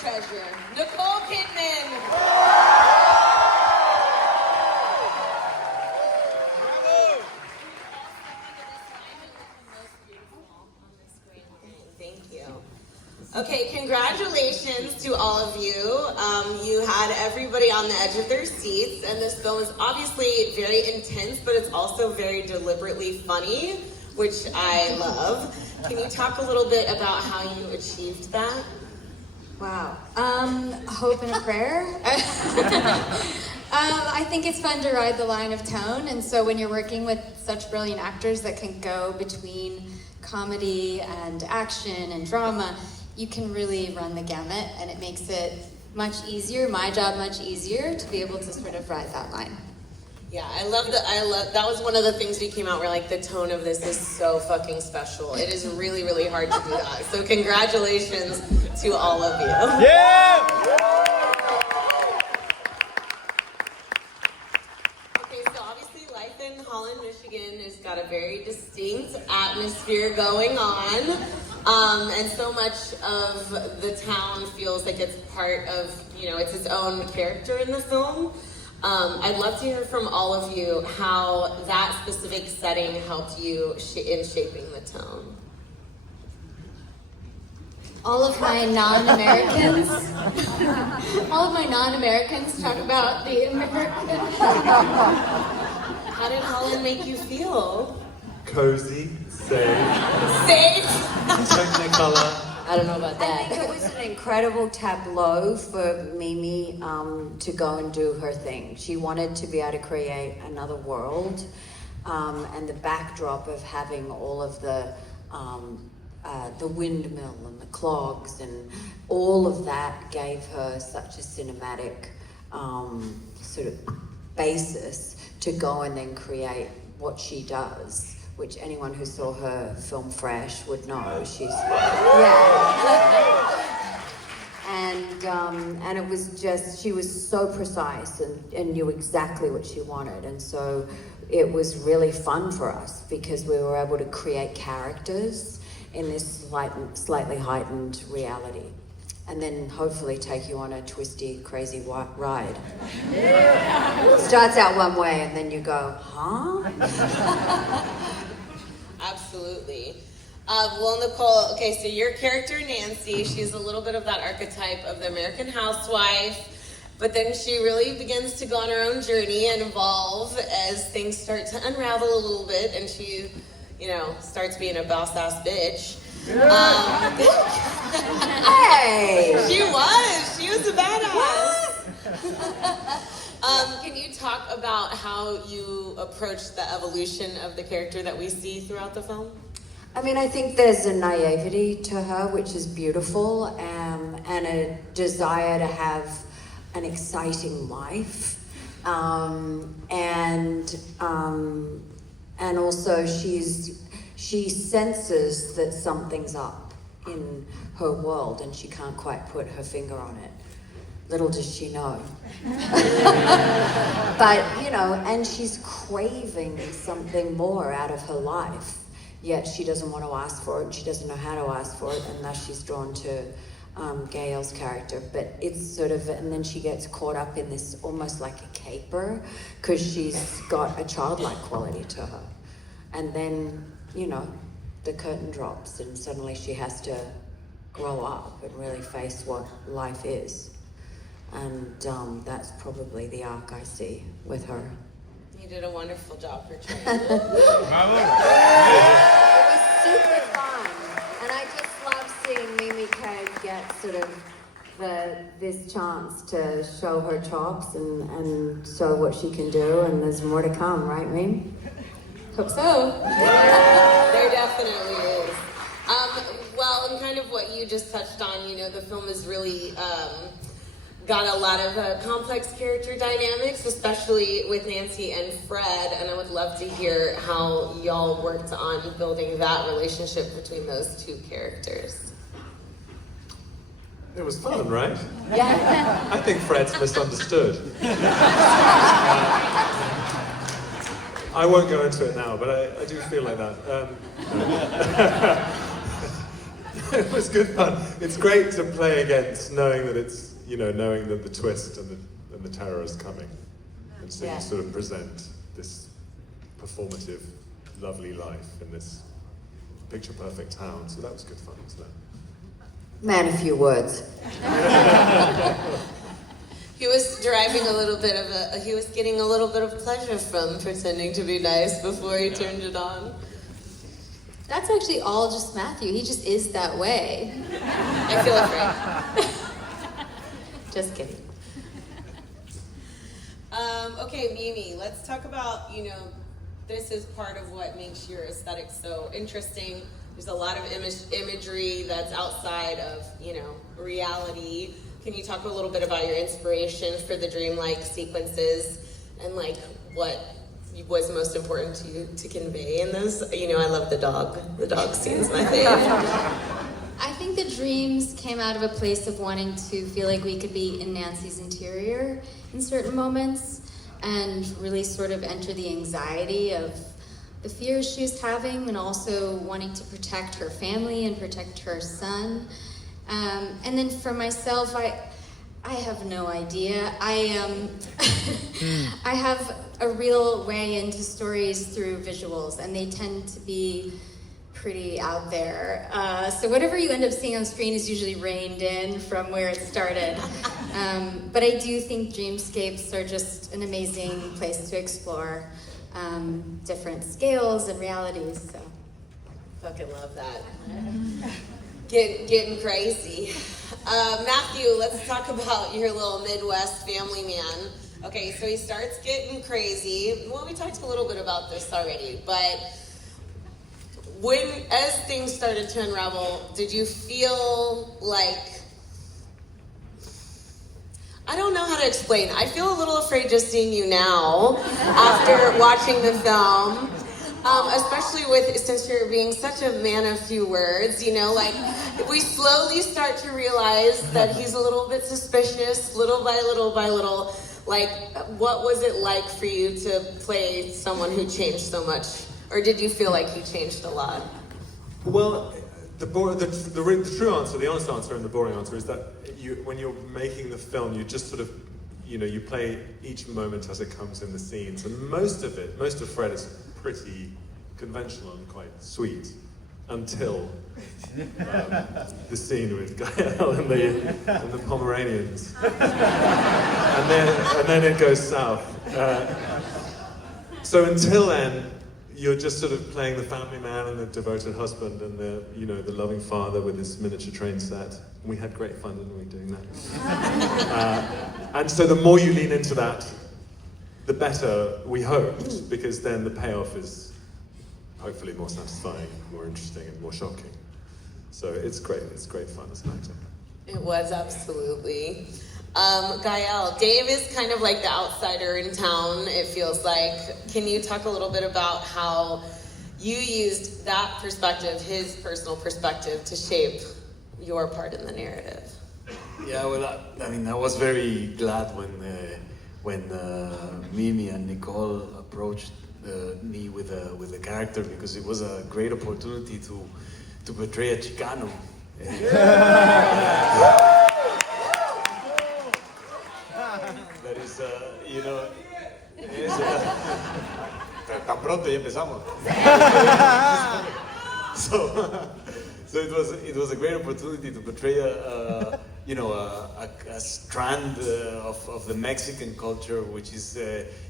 treasure, Nicole Kidman. Thank you. Okay, congratulations to all of you. You had everybody on the edge of their seats, and this film is obviously very intense, but it's also very deliberately funny, which I love. Can you talk a little bit about how you achieved that? Wow. Hope and a prayer. I think it's fun to ride the line of tone, and so when you're working with such brilliant actors that can go between comedy and action and drama, you can really run the gamut, and it makes it much easier, my job much easier, to be able to sort of ride that line. Yeah, I love that was one of the things we came out where like the tone of this is so fucking special. It is really, really hard to do that. So congratulations to all of you. Yeah! Okay, so obviously life in Holland, Michigan has got a very distinct atmosphere going on. And so much of the town feels like it's part of, it's its own character in the film. I'd love to hear from all of you how that specific setting helped you in shaping the tone. All of my non-Americans talk about the American. How did Holland make you feel? Cozy, safe, Safe? technicolor. I don't know about that. I think it was an incredible tableau for Mimi to go and do her thing. She wanted to be able to create another world, and the backdrop of having all of the windmill and the clogs and all of that gave her such a cinematic sort of basis to go and then create what she does, which anyone who saw her film Fresh would know. And it was just, she was so precise and knew exactly what she wanted. And so it was really fun for us because we were able to create characters in this slightly heightened reality. And then hopefully take you on a twisty, crazy ride. Yeah. It starts out one way and then you go, huh? Absolutely. Well, Nicole, okay, so your character, Nancy, she's a little bit of that archetype of the American housewife, but then she really begins to go on her own journey and evolve as things start to unravel a little bit, and she, starts being a boss-ass bitch. Hey! She was a badass. Can you talk about how you approach the evolution of the character that we see throughout the film? I mean, I think there's a naivety to her, which is beautiful, and a desire to have an exciting life. And also she senses that something's up in her world and she can't quite put her finger on it. Little does she know. But, and she's craving something more out of her life, yet she doesn't want to ask for it and she doesn't know how to ask for it, and thus she's drawn to Gael's character. But it's sort of, and then she gets caught up in this almost like a caper because she's got a childlike quality to her. And then, the curtain drops and suddenly she has to grow up and really face what life is. And that's probably the arc I see with her. You did a wonderful job portraying It was super fun. And I just love seeing Mimi K get sort of this chance to show her chops and show what she can do, and there's more to come, right, Mimi? Hope so. There definitely is. Well, and kind of what you just touched on, the film is really got a lot of complex character dynamics, especially with Nancy and Fred, and I would love to hear how y'all worked on building that relationship between those two characters. It was fun, right? Yeah. I think Fred's misunderstood. I won't go into it now, but I do feel like that. It was good fun. It's great to play against knowing that it's, knowing that the twist and the terror is coming. And so you sort of present this performative, lovely life in this picture-perfect town. So that was good fun, wasn't it? Man, a few words. He was deriving a little bit of he was getting a little bit of pleasure from pretending to be nice before he turned it on. That's actually all just Matthew. He just is that way. I feel afraid. Just kidding. Okay, Mimi, let's talk about, this is part of what makes your aesthetic so interesting. There's a lot of imagery that's outside of, reality. Can you talk a little bit about your inspiration for the dreamlike sequences and what was most important to you to convey in those? I love the dog. The dog scene's my favorite. I think the dreams came out of a place of wanting to feel like we could be in Nancy's interior in certain moments and really sort of enter the anxiety of the fears she was having and also wanting to protect her family and protect her son. And then for myself, I have no idea. I have a real way into stories through visuals, and they tend to be pretty out there. So whatever you end up seeing on screen is usually reined in from where it started. But I do think dreamscapes are just an amazing place to explore different scales and realities. So, fucking love that. Getting crazy. Matthew, let's talk about your little Midwest family man. Okay, so he starts getting crazy. Well, we talked a little bit about this already, but as things started to unravel, did you feel like, I don't know how to explain. I feel a little afraid just seeing you now after watching the film. Especially since you're being such a man of few words, we slowly start to realize that he's a little bit suspicious, little by little by little. What was it like for you to play someone who changed so much? Or did you feel like he changed a lot? Well, the true answer, the honest answer and the boring answer is that when you're making the film, you just sort of, you play each moment as it comes in the scenes. And most of Fred is pretty conventional and quite sweet until the scene with Gael and the Pomeranians. and then it goes south. So until then, you're just sort of playing the family man and the devoted husband and the loving father with his miniature train set. We had great fun, didn't we, doing that? And so the more you lean into that, the better, we hoped, because then the payoff is hopefully more satisfying, more interesting, and more shocking. So it's great fun as an actor. It was, absolutely. Gael, Dave is kind of like the outsider in town, it feels like. Can you talk a little bit about how you used that perspective, his personal perspective, to shape your part in the narrative? Yeah, well, I was very glad when Mimi and Nicole approached me with the character, because it was a great opportunity to portray a Chicano. That is, tan pronto ya empezamos. So it was a great opportunity to portray a strand of the Mexican culture, which is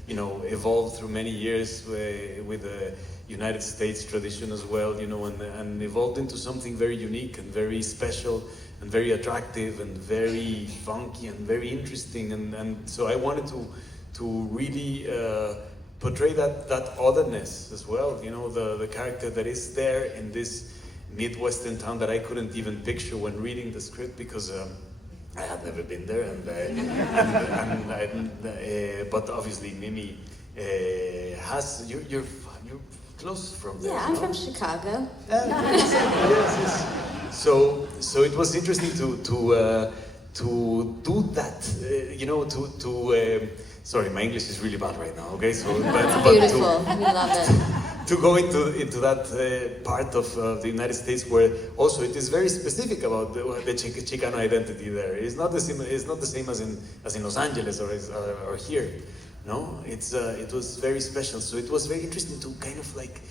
evolved through many years with the United States tradition as well, and evolved into something very unique and very special and very attractive and very funky and very interesting, and so I wanted to really portray that otherness as well, the character that is there in this Midwestern town that I couldn't even picture when reading the script, because I had never been there, but obviously Mimi has. You're close from there. Yeah, I'm from Chicago. Yes. So it was interesting to do that. Sorry, my English is really bad right now. Okay, so It's beautiful. We love it. to go into that part of the United States where also it is very specific about the Chicano identity there. It's not the same. It's not the same as in Los Angeles or here. No, it was very special. So it was very interesting to kind of like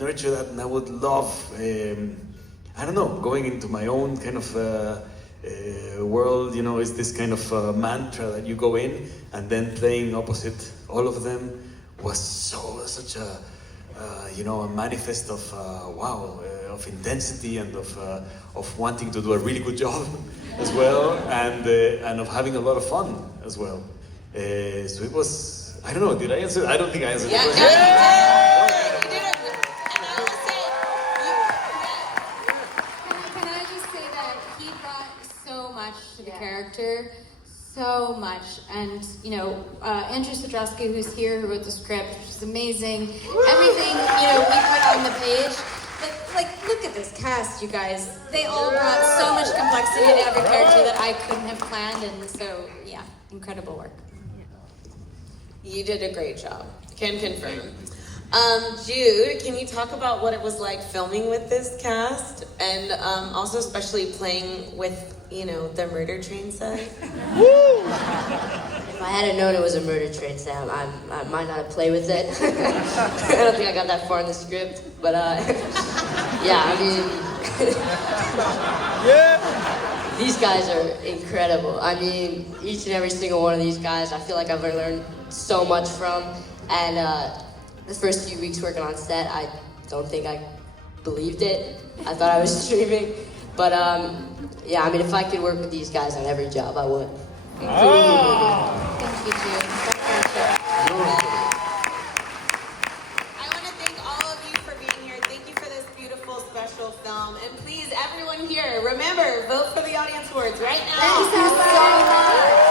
nurture that, and I would love. I don't know, going into my own kind of world, you know, is this kind of mantra that you go in, and then playing opposite all of them was such a, you know, a manifest of wow, of intensity and of wanting to do a really good job as well, and of having a lot of fun as well. So it was, I don't know, did I answer? I don't think I answered the question. You did it. And I will say, Can I just say that he brought so much to the character, so much, and you know, Andrew Sadrowski, who's here, who wrote the script, which is amazing. Everything, you know, we put on the page. But like, look at this cast, you guys. They all brought so much complexity to every character that I couldn't have planned, and so yeah, incredible work. you did a great job. Can confirm. Jude, can you talk about what it was like filming with this cast, and also especially playing with, you know, the murder train set? If I hadn't known it was a murder train sound, I might not have played with it. I don't think I got that far in the script, but yeah, I mean, yeah. These guys are incredible. I mean, each and every single one of these guys, I feel like I've learned so much from, and the first few weeks working on set, I don't think I believed it. I thought I was dreaming, but yeah, I mean, if I could work with these guys on every job, I would. Thank you, Jude. I want to thank all of you for being here. Thank you for this beautiful special film. And please, everyone here, remember, vote for the audience awards right now. Thank you so much.